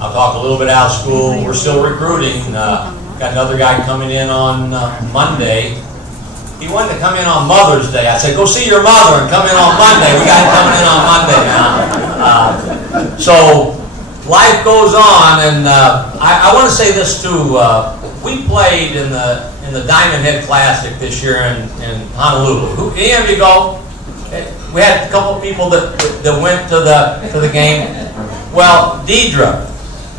I'll talk a little bit out of school. We're still recruiting. Got another guy coming in on Monday. He wanted to come in on Mother's Day. I said, go see your mother and come in on Monday. We got him coming in on Monday now. So life goes on, and I want to say this too. We played in the Diamond Head Classic this year in Honolulu. Any of you go? We had a couple of people that went to the game. Well, Deidre,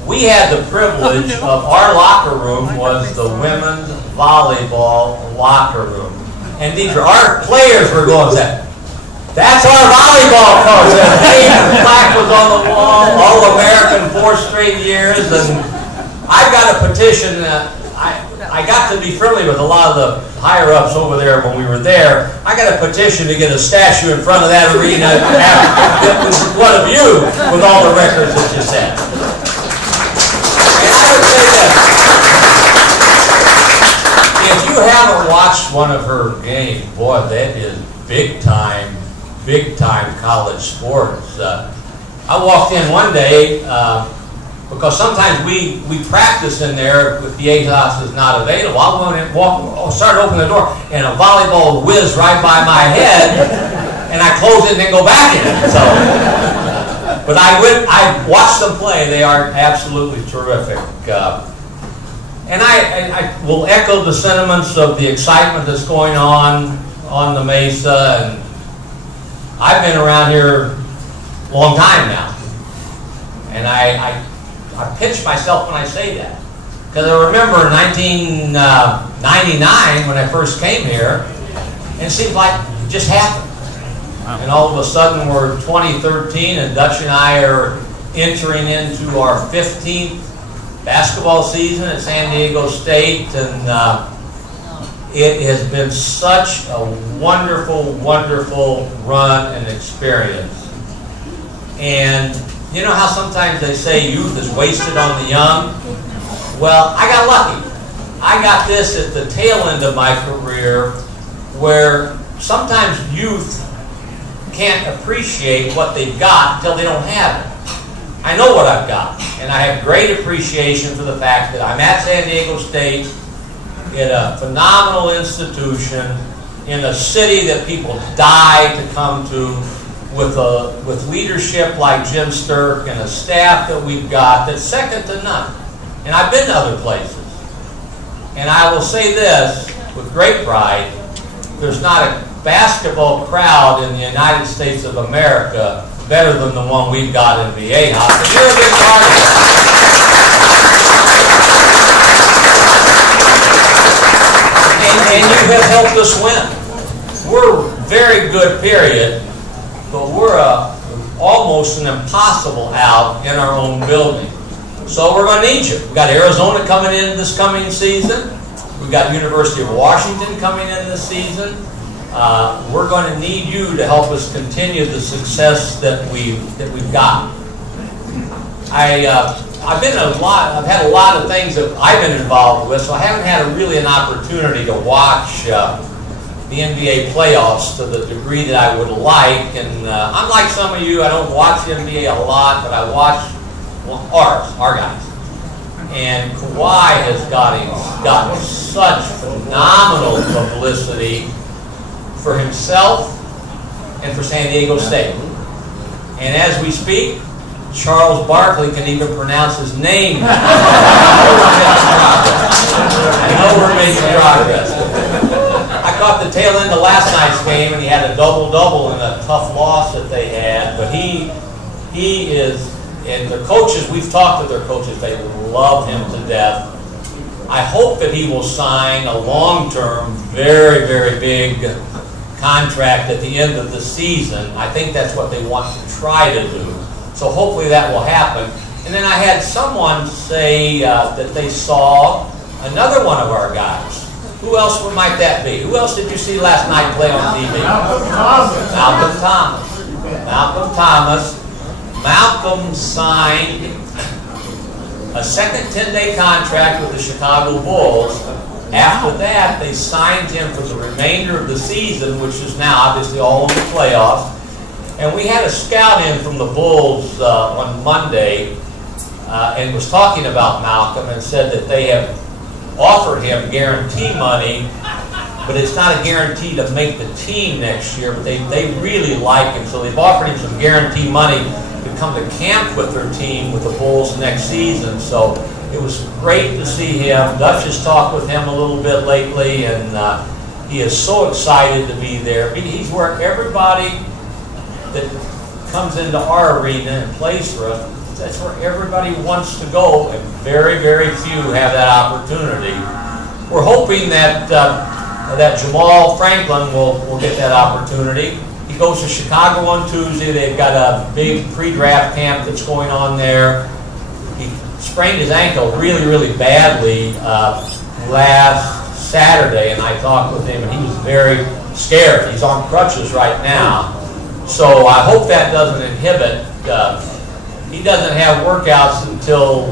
we had the privilege of our locker room was the women's volleyball locker room. And Deidre, our players were going, that's our volleyball coach. The name plaque was on the wall, All-American 4 straight years. And I've got a petition. I got to be friendly with a lot of the higher-ups over there when we were there. I got a petition to get a statue in front of that arena with one of you with all the records that you set. And I would say that if you haven't watched one of her games, boy, that is big time college sports. I walked in one day because sometimes we practice in there if the ASOS is not available. I went and started opening the door, and a volleyball whizzed right by my head, and I closed it and then go back in it. So, but I watched them play. They are absolutely terrific. And I will echo the sentiments of the excitement that's going on the Mesa, and I've been around here a long time now, and I pinch myself when I say that, because I remember 1999 when I first came here, and it seemed like it just happened. Wow. And all of a sudden we're 2013, and Dutch and I are entering into our 15th basketball season at San Diego State, and it has been such a wonderful, wonderful run and experience. And you know how sometimes they say youth is wasted on the young? Well, I got lucky. I got this at the tail end of my career, where sometimes youth can't appreciate what they've got until they don't have it. I know what I've got, and I have great appreciation for the fact that I'm at San Diego State, in a phenomenal institution, in a city that people die to come to, with leadership like Jim Sturck and a staff that we've got that's second to none. And I've been to other places. And I will say this with great pride, there's not a basketball crowd in the United States of America better than the one we've got in Viejas. And you're a big part of it. And you have helped us win. We're very good, period. But we're almost an impossible out in our own building. So we're going to need you. We've got Arizona coming in this coming season. We've got University of Washington coming in this season. We're going to need you to help us continue the success that we've got. I've had a lot of things that I've been involved with, so I haven't had really an opportunity to watch the NBA playoffs to the degree that I would like. And unlike some of you, I don't watch the NBA a lot, but I watch our guys. And Kawhi has gotten such phenomenal publicity for himself and for San Diego State. And as we speak, Charles Barkley can even pronounce his name. I know we're making progress. I caught the tail end of last night's game, and he had a double-double in a tough loss that they had. But he is, and the coaches, we've talked to their coaches, they love him to death. I hope that he will sign a long-term, very, very big contract at the end of the season. I think that's what they want to try to do. So hopefully that will happen. And then I had someone say that they saw another one of our guys. Who else might that be? Who else did you see last night play on TV? Malcolm Thomas. Malcolm signed a second 10-day contract with the Chicago Bulls. After that, they signed him for the remainder of the season, which is now obviously all in the playoffs. And we had a scout in from the Bulls on Monday and was talking about Malcolm and said that they have offered him guarantee money, but it's not a guarantee to make the team next year, but they really like him, so they've offered him some guarantee money to come to camp with their team with the Bulls next season. So it was great to see him. Dutch has talked with him a little bit lately, and he is so excited to be there. He's where everybody that comes into our arena and plays for us, that's where everybody wants to go, and very, very few have that opportunity. We're hoping that that Jamal Franklin will get that opportunity. He goes to Chicago on Tuesday. They've got a big pre-draft camp that's going on there. He sprained his ankle really, really badly last Saturday, and I talked with him, and he was very scared. He's on crutches right now. So I hope that doesn't inhibit. He doesn't have workouts until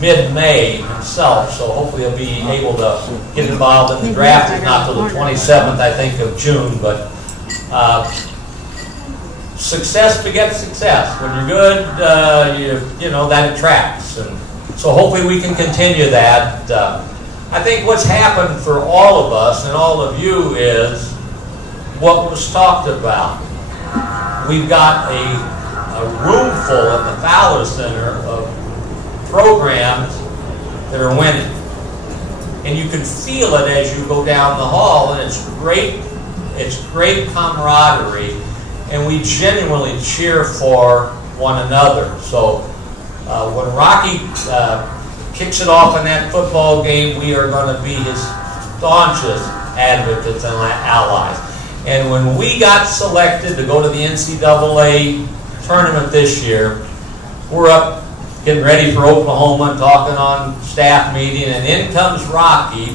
mid-May himself, so hopefully he'll be able to get involved in the draft. It's not till the 27th, I think, of June. But success begets success. When you're good, you know, that attracts. And so hopefully we can continue that. I think what's happened for all of us and all of you is what was talked about. We've got a room full at the Fowler Center of programs that are winning. And you can feel it as you go down the hall, and it's great camaraderie, and we genuinely cheer for one another. So when Rocky kicks it off in that football game, we are going to be his staunchest advocates and allies. And when we got selected to go to the NCAA tournament this year, we're up getting ready for Oklahoma and talking on staff meeting, and in comes Rocky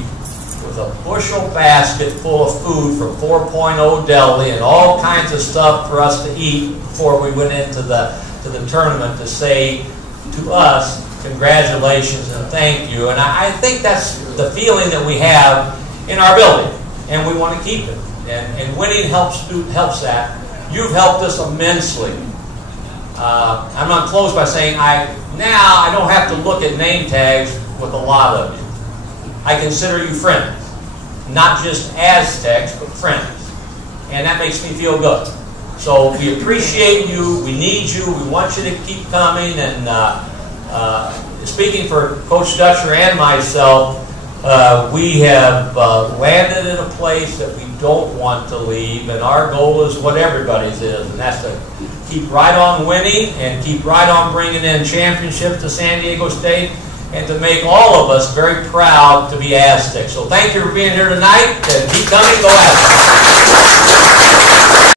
with a bushel basket full of food from 4.0 Deli and all kinds of stuff for us to eat before we went into the tournament, to say to us, congratulations and thank you. And I think that's the feeling that we have in our building, and we want to keep it. And winning helps that. You've helped us immensely. I'm going to close by saying now I don't have to look at name tags with a lot of you. I consider you friends. Not just Aztecs, but friends. And that makes me feel good. So we appreciate you. We need you. We want you to keep coming. And speaking for Coach Dutcher and myself, we have landed in a place that we don't want to leave. And our goal is what everybody's is, and that's to keep right on winning and keep right on bringing in championships to San Diego State, and to make all of us very proud to be Aztecs. So thank you for being here tonight, and keep coming. Go Aztecs.